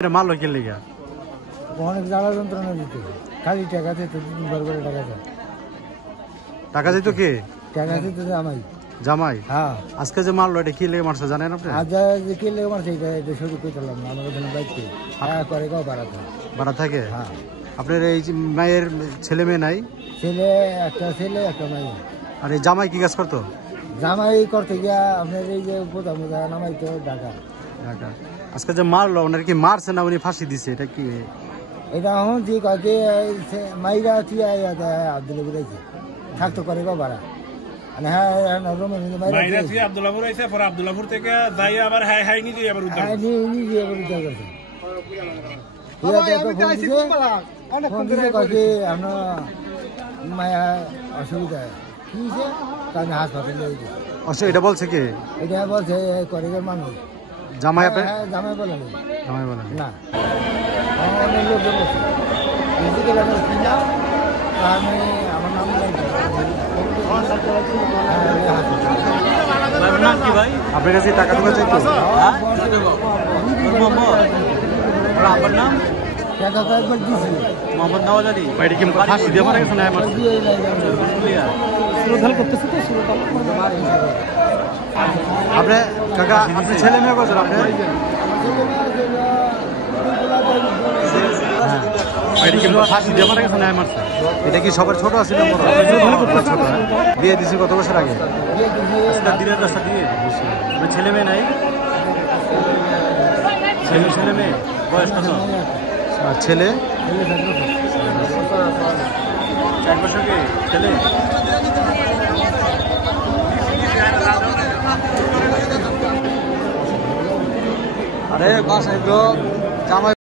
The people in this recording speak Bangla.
মারলো কে লিগা? অনেক জ্বালা যন্ত্রণা দিত, খালি টাকা দিত, 2-3 বার করে টাকা দেয়। টাকা দিত কে? টাকা দিত জামাই। জামাই? হ্যাঁ। আজকে যে মারলো এটা কি লেগে মারছে জানেন আপনি? আজ যে কে লেগে মারছে এটা শুরু করলাম না, আমার ওখানে বাইতে করে গাও বাড়াতে ভাড়া থাকে? হ্যাঁ। আপনার এই যে মায়ের ছেলে মেয়ে নাই? ছেলে একটা মেয়ে। আর এই জামাই কি কাজ করতো? জামাই করতে গিয়া আপনার এই যে বোঝা নামাইতো ঢাকা। ঢাকা। আজকে যে মারলো ওনার কি মারছে না উনি ফাঁসি দিছে এটা কি? এটা এখন যে কাজে মাইরা থিয়া আব্দুল্লাহ বুড়াইছে থাকতো করে গাও বাড়া। আব্দুল্লাহপুর আইছে, পরে আব্দুল্লাহপুর থেকে যাই আবার হাই নিজে আবার উদ্ধার করছে। মায়া অসুবিধা কি হাসপাতালে এটা বলছে কে? এটা বলছে করিগের মানুষ। জামাই? জামাই বলে জামাই বলে না, অনেক লোকজন বলছে আমি আমার নাম আপনার কাছে টাকা টুকা চাইতো? আপনার নাম? টাকা তো একবার দিয়েছি। মোহাম্মদ নওয়াজ আলী। বাইরে কি ফাঁসি দিয়ে মারা গেছে না? আপনি কাকা আপনি ছেলে মেয়ে কজন আপনি? ফাঁসি দিয়ে মারা গেছে না? মারছে এটা কি সবার ছোট আছে? ছোট। বিয়ে দিছি কত বছর আগে? দিনের রাস্তা দিয়ে ছেলে মেয়ে নাই? ছেলে মেয়ে বয়স কত? ছেলে 4 বছর কি ছেলে? আরে বাসায় জামাই